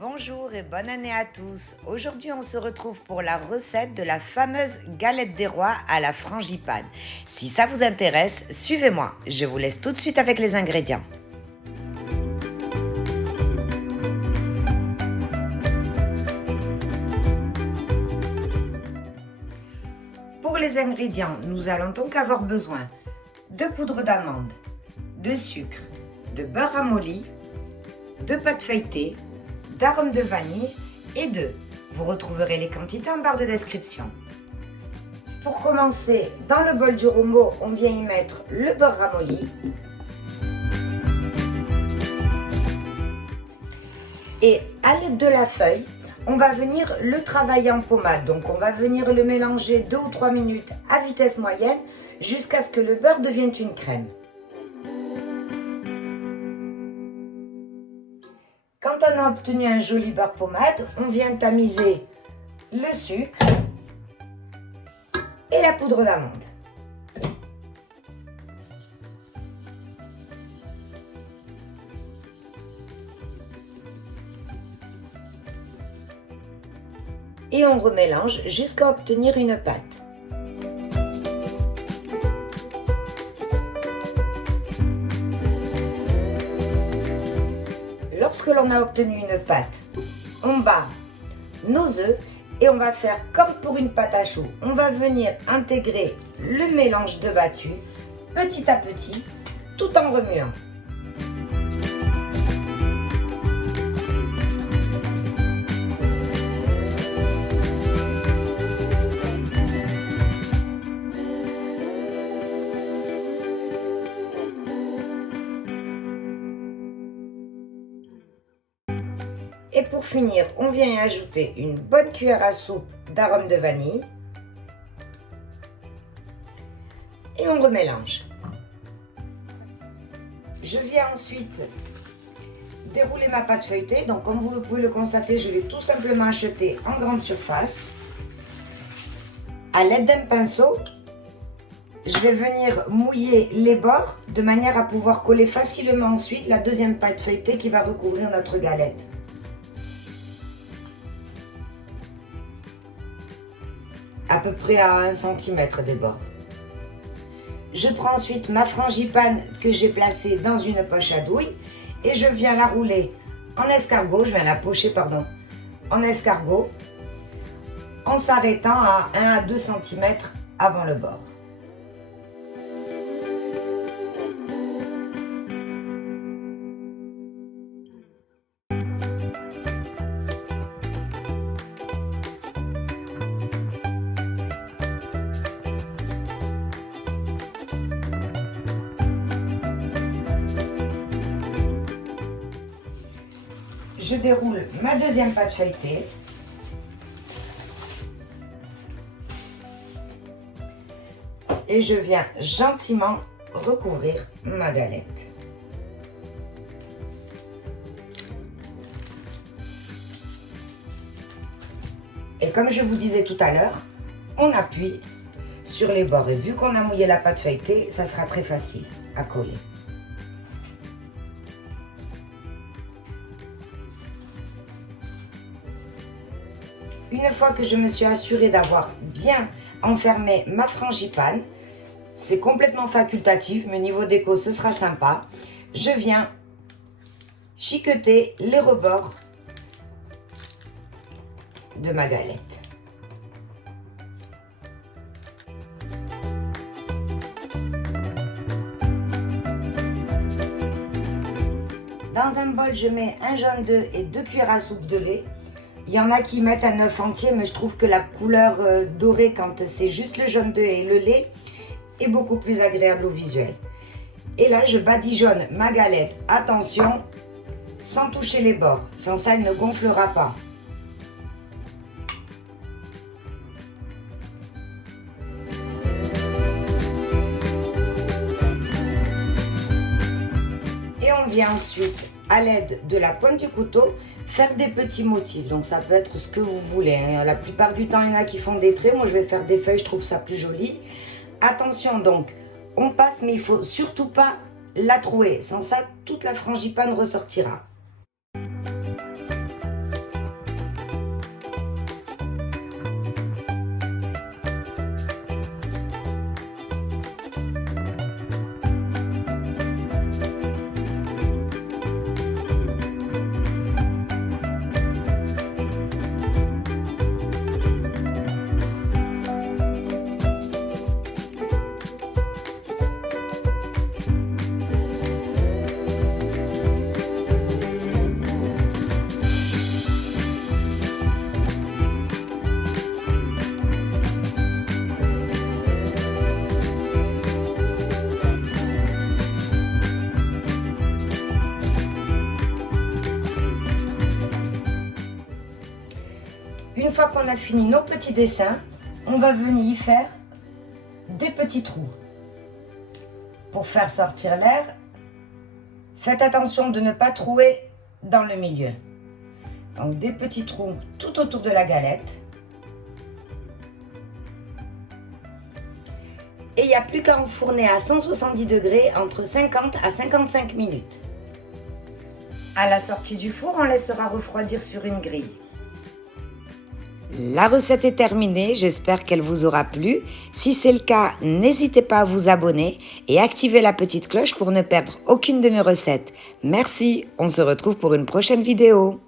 Bonjour et bonne année à tous. Aujourd'hui, on se retrouve pour la recette de la fameuse galette des rois à la frangipane. Si ça vous intéresse, suivez-moi. Je vous laisse tout de suite avec les ingrédients. Pour les ingrédients, nous allons donc avoir besoin de poudre d'amande, de sucre, de beurre ramolli, de pâte feuilletée, d'arôme de vanille et d'œufs. Vous retrouverez les quantités en barre de description. Pour commencer, dans le bol du rombo, on vient y mettre le beurre ramolli et à l'aide de la feuille, on va venir le travailler en pommade. Donc on va venir le mélanger 2 ou 3 minutes à vitesse moyenne jusqu'à ce que le beurre devienne une crème. Quand on a obtenu un joli beurre pommade, on vient tamiser le sucre et la poudre d'amande. Et on remélange jusqu'à obtenir une pâte. Lorsque l'on a obtenu une pâte, on bat nos œufs et on va faire comme pour une pâte à choux. On va venir intégrer le mélange de battu petit à petit tout en remuant. Et pour finir, on vient y ajouter une bonne cuillère à soupe d'arôme de vanille. Et on remélange. Je viens ensuite dérouler ma pâte feuilletée. Donc comme vous pouvez le constater, je l'ai tout simplement achetée en grande surface. À l'aide d'un pinceau, je vais venir mouiller les bords de manière à pouvoir coller facilement ensuite la deuxième pâte feuilletée qui va recouvrir notre galette. À peu près à 1 cm des bords. Je prends ensuite ma frangipane que j'ai placée dans une poche à douille et je viens la rouler en escargot, je viens la pocher pardon, en escargot en s'arrêtant à 1 à 2 cm avant le bord. Je déroule ma deuxième pâte feuilletée. Et je viens gentiment recouvrir ma galette. Et comme je vous disais tout à l'heure, on appuie sur les bords. Et vu qu'on a mouillé la pâte feuilletée, ça sera très facile à coller. Une fois que je me suis assurée d'avoir bien enfermé ma frangipane, c'est complètement facultatif, mais niveau déco ce sera sympa, je viens chiqueter les rebords de ma galette. Dans un bol, je mets un jaune d'œuf et 2 cuillères à soupe de lait. Il y en a qui mettent un œuf entier, mais je trouve que la couleur dorée, quand c'est juste le jaune d'œuf et le lait, est beaucoup plus agréable au visuel. Et là, je badigeonne ma galette. Attention, sans toucher les bords, sans ça, elle ne gonflera pas. Et on vient ensuite, à l'aide de la pointe du couteau, faire des petits motifs. Donc ça peut être ce que vous voulez, hein. La plupart du temps, il y en a qui font des traits. Moi, je vais faire des feuilles, je trouve ça plus joli. Attention donc, on passe, mais il faut surtout pas la trouer. Sans ça, toute la frangipane ressortira. Une fois qu'on a fini nos petits dessins, on va venir y faire des petits trous. Pour faire sortir l'air, faites attention de ne pas trouer dans le milieu. Donc des petits trous tout autour de la galette. Et il n'y a plus qu'à enfourner à 170 degrés entre 50 à 55 minutes. À la sortie du four, on laissera refroidir sur une grille. La recette est terminée, j'espère qu'elle vous aura plu. Si c'est le cas, n'hésitez pas à vous abonner et activer la petite cloche pour ne perdre aucune de mes recettes. Merci, on se retrouve pour une prochaine vidéo.